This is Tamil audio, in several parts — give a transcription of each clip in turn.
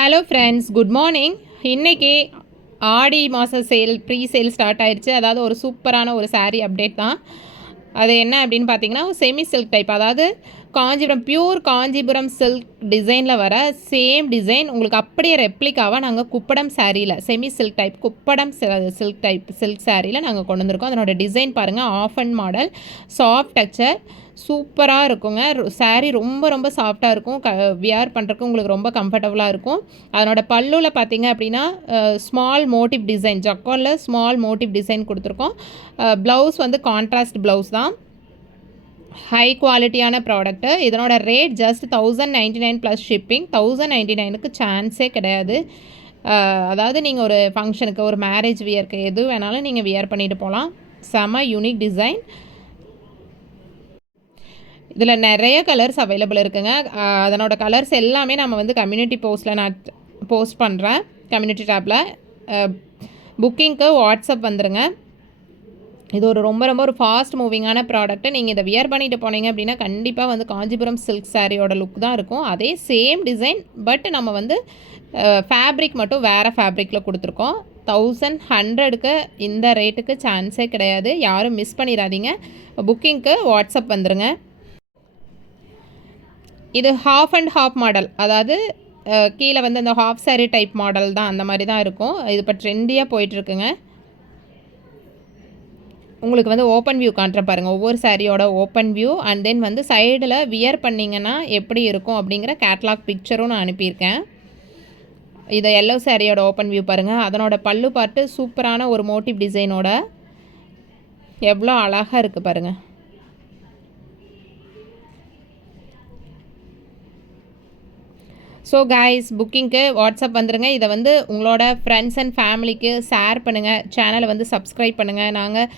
Hello friends, good morning. இன்றைக்கி ஆடி மாத ப்ரீ சேல் ஸ்டார்ட் ஆயிடுச்சு. அதாவது ஒரு சூப்பரான ஒரு saree அப்டேட் தான். அது என்ன அப்படின்னு பார்த்தீங்கன்னா, செமி சில்க் டைப், அதாவது காஞ்சிபுரம் பியூர் காஞ்சிபுரம் சில்க் டிசைனில் வர சேம் டிசைன் உங்களுக்கு அப்படியே ரெப்ளிகாவாக நாங்கள் குப்படம் சாரியில் semi silk type Kuppadam silk type silk சாரியில் நாங்கள் கொண்டு வந்திருக்கோம். அதனோட டிசைன் பாருங்கள், ஆஃப் அண்ட் மாடல், சாஃப்ட் டச்சர், சூப்பராக இருக்குங்க. சாரீ ரொம்ப ரொம்ப சாஃப்டாக இருக்கும். வியர் பண்ணுறதுக்கு உங்களுக்கு ரொம்ப கம்ஃபர்டபுளாக இருக்கும். அதனோட பல்லுவில் பார்த்தீங்க அப்படின்னா ஸ்மால் மோட்டிவ் டிசைன், ஜக்காலில் ஸ்மால் மோட்டிவ் டிசைன் கொடுத்துருக்கோம். ப்ளவுஸ் வந்து கான்ட்ராஸ்ட் ப்ளவுஸ் தான். ஹை குவாலிட்டியான ப்ராடக்ட்டு. இதனோட ரேட் ஜஸ்ட் 1099 ப்ளஸ் ஷிப்பிங். 1099க்கு சான்ஸே கிடையாது. அதாவது நீங்கள் ஒரு ஃபங்க்ஷனுக்கு, ஒரு மேரேஜ் வியருக்கு, எது வேணாலும் நீங்கள் வியர் பண்ணிட்டு போகலாம். செம யூனிக் டிசைன். இதில் நிறைய கலர்ஸ் அவைலபிள் இருக்குங்க. அதனோட கலர்ஸ் எல்லாமே நம்ம வந்து கம்யூனிட்டி போஸ்ட்டில் நான் போஸ்ட் பண்ணுறேன். கம்யூனிட்டி டேப்பில் புக்கிங்க்கு வாட்ஸ்அப் வந்துடுங்க. இது ரொம்ப ரொம்ப ஒரு ஃபாஸ்ட் மூவிங்கான ப்ராடக்ட்டு. நீங்கள் இதை வியர் பண்ணிட்டு போனீங்க அப்படின்னா கண்டிப்பாக வந்து காஞ்சிபுரம் சில்க் சாரியோட லுக் தான் இருக்கும். அதே சேம் டிசைன், பட் நம்ம வந்து ஃபேப்ரிக் மட்டும் வேறு ஃபேப்ரிக்கில் கொடுத்துருக்கோம். 1100க்கு இந்த ரேட்டுக்கு சான்ஸே கிடையாது. யாரும் மிஸ் பண்ணிடாதீங்க. புக்கிங்க்கு வாட்ஸ்அப் வந்துடுங்க. இது ஹாஃப் அண்ட் ஹாஃப் மாடல், அதாவது கீழே வந்து அந்த ஹாஃப் சாரீ டைப் மாடல் தான், அந்த மாதிரி தான் இருக்கும். இது இப்போ ட்ரெண்டியாக போயிட்டுருக்குங்க. உங்களுக்கு வந்து ஓப்பன் வியூ காட்டுற பாருங்கள், ஒவ்வொரு சாரியோட ஓப்பன் வியூ, அண்ட் தென் வந்து சைடில் வியர் பண்ணிங்கன்னா எப்படி இருக்கும் அப்படிங்கிற கேட்லாக் பிக்சரும் நான் அனுப்பியிருக்கேன். இதை எல்லோ சாரியோட ஓப்பன் வியூ பாருங்கள். அதனோட பல்லு பார்ட்டு சூப்பரான ஒரு மோட்டிவ் டிசைனோட எவ்வளோ அழகாக இருக்குது பாருங்கள். ஸோ கைஸ், புக்கிங்க்கு வாட்ஸ்அப் வந்துடுங்க. இதை வந்து உங்களோட ஃப்ரெண்ட்ஸ் அண்ட் ஃபேமிலிக்கு ஷேர் பண்ணுங்கள். சேனலை வந்து சப்ஸ்கிரைப் பண்ணுங்கள். நாங்கள்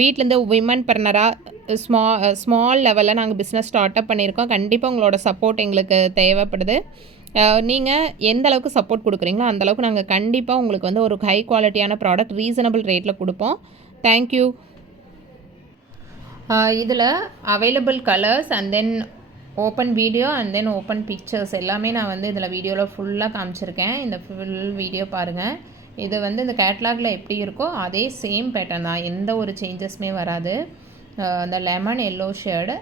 வீட்டிலேருந்து விமன் பர்னராக ஸ்மால் லெவலில் நாங்கள் பிஸ்னஸ் ஸ்டார்ட் அப் பண்ணியிருக்கோம். கண்டிப்பாக உங்களோட சப்போர்ட் எங்களுக்கு தேவைப்படுது. நீங்கள் எந்த அளவுக்கு சப்போர்ட் கொடுக்குறீங்களோ அந்தளவுக்கு நாங்கள் கண்டிப்பாக உங்களுக்கு வந்து ஒரு ஹை குவாலிட்டியான ப்ராடக்ட் ரீசனபிள் ரேட்டில் கொடுப்போம். தேங்க்யூ. இதில் available colours and then open video and then open pictures எல்லாமே நான் வந்து இதில் வீடியோவில் ஃபுல்லாக காமிச்சிருக்கேன். இந்த ஃபுல் வீடியோ பாருங்கள். இது வந்து இந்த கேட்லாகில் எப்படி இருக்கோ அதே சேம் பேட்டர்ன் தான், எந்த ஒரு சேஞ்சஸுமே வராது. அந்த lemon yellow shade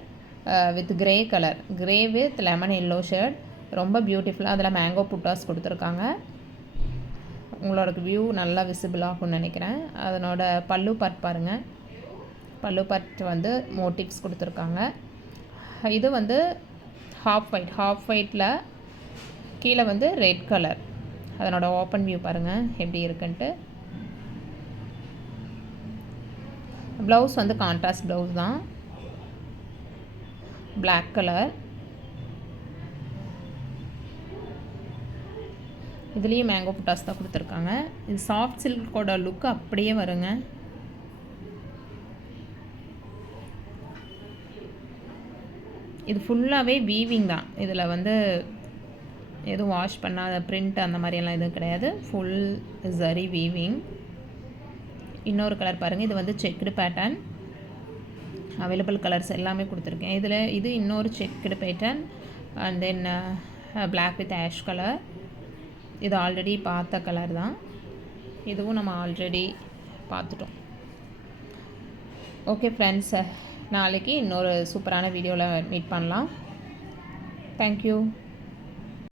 with grey colour, grey with lemon yellow shade, ரொம்ப பியூட்டிஃபுல்லாக. அதில் மேங்கோ புட்டாஸ் கொடுத்துருக்காங்க. உங்களோட வியூ நல்லா விசிபிள் ஆகும்னு நினைக்கிறேன். அதனோட பல்லு பார்ட் பாருங்கள். பல்லு பார்ட் வந்து மோட்டிவ்ஸ் கொடுத்துருக்காங்க. இது வந்து ஹாஃப் ஒயிட்டில் கீழே வந்து ரெட் கலர். அதனோட ஓப்பன் வியூ பாருங்கள் எப்படி இருக்குன்ட்டு. ப்ளவுஸ் வந்து கான்ட்ராஸ்ட் ப்ளவுஸ் தான், பிளாக் கலர். இதுலேயும் மேங்கோ புட்டாஸ் தான் கொடுத்துருக்காங்க. இது சாஃப்ட் சில்கோட லுக்கு அப்படியே வருங்க. இது ஃபுல்லாகவே வீவிங் தான். இதில் வந்து எதுவும் வாஷ் பண்ணாத பிரிண்ட் அந்த மாதிரியெல்லாம் எதுவும் கிடையாது. Full zari weaving. இன்னொரு கலர் பாருங்கள். இது வந்து செக்குடு பேட்டர்ன். அவைலபிள் கலர்ஸ் எல்லாமே கொடுத்துருக்கேன். இது இன்னொரு checked pattern and then black with ash colour. இது ஆல்ரெடி பார்த்த கலர் தான். இதுவும் நம்ம ஆல்ரெடி பார்த்துட்டோம். ஓகே ஃப்ரெண்ட்ஸ், நாளைக்கு இன்னொரு சூப்பரான வீடியோவில் மீட் பண்ணலாம். தேங்க்யூ.